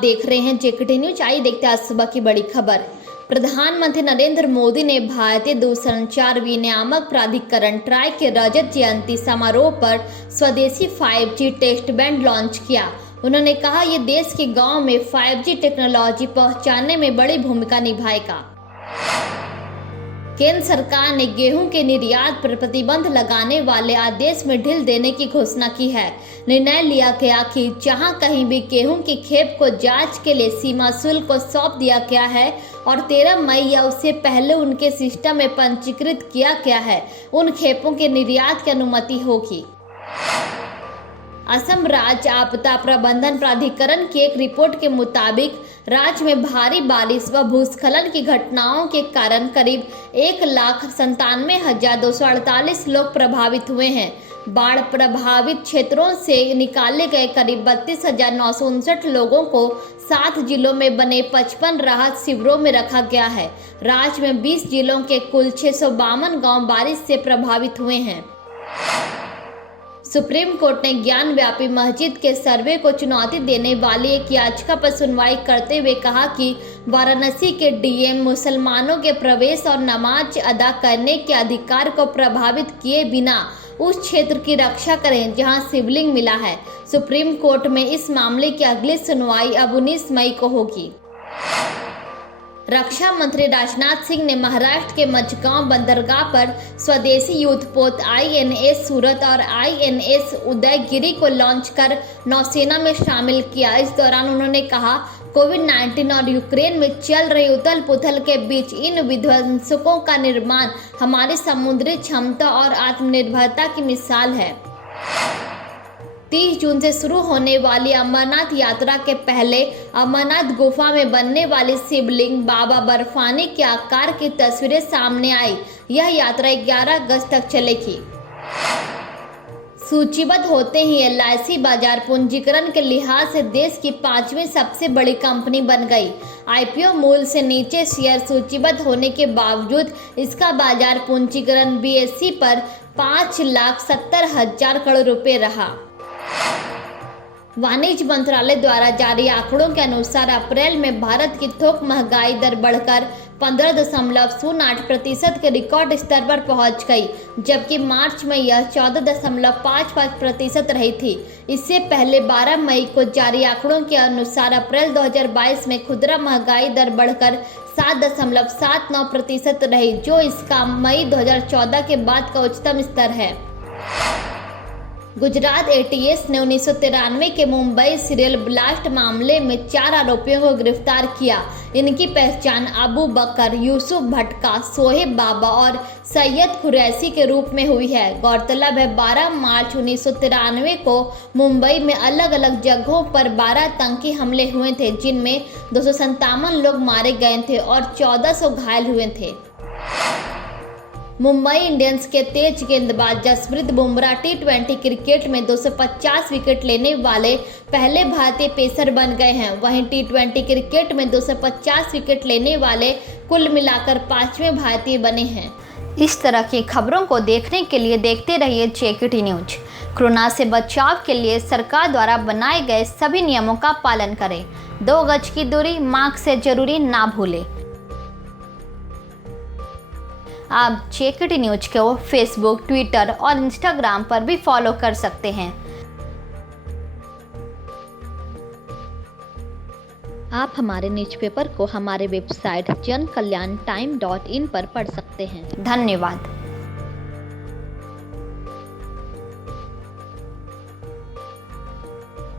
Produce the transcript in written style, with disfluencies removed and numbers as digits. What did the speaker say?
देख रहे हैं जेकेटी न्यूज। आइए देखते हैं आज सुबह की बड़ी खबर। प्रधानमंत्री नरेंद्र मोदी ने भारतीय दूरसंचार विनियामक प्राधिकरण ट्राई के रजत जयंती समारोह पर स्वदेशी 5G टेस्ट बैंड लॉन्च किया। उन्होंने कहा, ये देश के गांव में 5G टेक्नोलॉजी पहुंचाने में बड़ी भूमिका निभाएगा। केंद्र सरकार ने गेहूं के निर्यात पर प्रतिबंध लगाने वाले आदेश में ढील देने की घोषणा की है। निर्णय लिया गया कि जहां कहीं भी गेहूं की खेप को जांच के लिए सीमा शुल्क को सौंप दिया गया है और 13 मई या उससे पहले उनके सिस्टम में पंजीकृत किया गया है, उन खेपों के निर्यात की अनुमति होगी। असम राज्य आपदा प्रबंधन प्राधिकरण की एक रिपोर्ट के मुताबिक राज्य में भारी बारिश व भूस्खलन की घटनाओं के कारण करीब 1,97,248 लोग प्रभावित हुए हैं। बाढ़ प्रभावित क्षेत्रों से निकाले गए करीब 32,959 लोगों को 7 जिलों में बने 55 राहत शिविरों में रखा गया है। राज्य में 20 जिलों के कुल 652 गांव बारिश से प्रभावित हुए हैं। सुप्रीम कोर्ट ने ज्ञान व्यापी मस्जिद के सर्वे को चुनौती देने वाली एक याचिका पर सुनवाई करते हुए कहा कि वाराणसी के डीएम मुसलमानों के प्रवेश और नमाज अदा करने के अधिकार को प्रभावित किए बिना उस क्षेत्र की रक्षा करें जहां शिवलिंग मिला है। सुप्रीम कोर्ट में इस मामले की अगली सुनवाई अब 19 मई को होगी। रक्षा मंत्री राजनाथ सिंह ने महाराष्ट्र के मझगांव बंदरगाह पर स्वदेशी युद्धपोत INS सूरत और INS उदयगिरी को लॉन्च कर नौसेना में शामिल किया। इस दौरान उन्होंने कहा, कोविड-19 और यूक्रेन में चल रही उथल पुथल के बीच इन विध्वंसकों का निर्माण हमारी समुद्री क्षमता और आत्मनिर्भरता की मिसाल है। 30 जून से शुरू होने वाली अमरनाथ यात्रा के पहले अमरनाथ गुफा में बनने वाली शिवलिंग बाबा बर्फानी के आकार की तस्वीरें सामने आई। यह यात्रा 11 अगस्त तक चलेगी। सूचीबद्ध होते ही LIC बाजार पूंजीकरण के लिहाज से देश की 5वीं सबसे बड़ी कंपनी बन गई। IPO मूल्य से नीचे शेयर सूचीबद्ध होने के बावजूद इसका बाजार पूंजीकरण BSE पर 5,70,000 करोड़ रुपए रहा। वाणिज्य मंत्रालय द्वारा जारी आंकड़ों के अनुसार अप्रैल में भारत की थोक महंगाई दर बढ़कर 15.08% के रिकॉर्ड स्तर पर पहुंच गई, जबकि मार्च में यह 14.55% रही थी। इससे पहले 12 मई को जारी आंकड़ों के अनुसार अप्रैल 2022 में खुदरा महंगाई दर बढ़कर 7.79% रही, जो इसका मई 2014 के बाद का उच्चतम स्तर है। गुजरात ATS ने 1993 के मुंबई सीरियल ब्लास्ट मामले में 4 आरोपियों को गिरफ्तार किया। इनकी पहचान अबू बकर, यूसुफ भटका, सोहेब बाबा और सैयद कुरैशी के रूप में हुई है। गौरतलब है, 12 मार्च 1993 को मुंबई में अलग अलग जगहों पर 12 आतंकी हमले हुए थे, जिनमें 257 लोग मारे गए थे और 1400 घायल हुए थे। मुंबई इंडियंस के तेज गेंदबाज जसप्रीत बुमराह T20 क्रिकेट में 250 विकेट लेने वाले पहले भारतीय पेसर बन गए हैं। वहीं T20 क्रिकेट में 250 विकेट लेने वाले कुल मिलाकर 5वें भारतीय बने हैं। इस तरह की खबरों को देखने के लिए देखते रहिए जेकेटी न्यूज। कोरोना से बचाव के लिए सरकार द्वारा बनाए गए सभी नियमों का पालन करें। 2 गज की दूरी, मास्क से जरूरी ना भूलें। आप जेकेटी न्यूज को फेसबुक, ट्विटर और इंस्टाग्राम पर भी फॉलो कर सकते हैं। आप हमारे न्यूज़पेपर को हमारे वेबसाइट जनकल्याणटाइम.in पर पढ़ सकते हैं। धन्यवाद।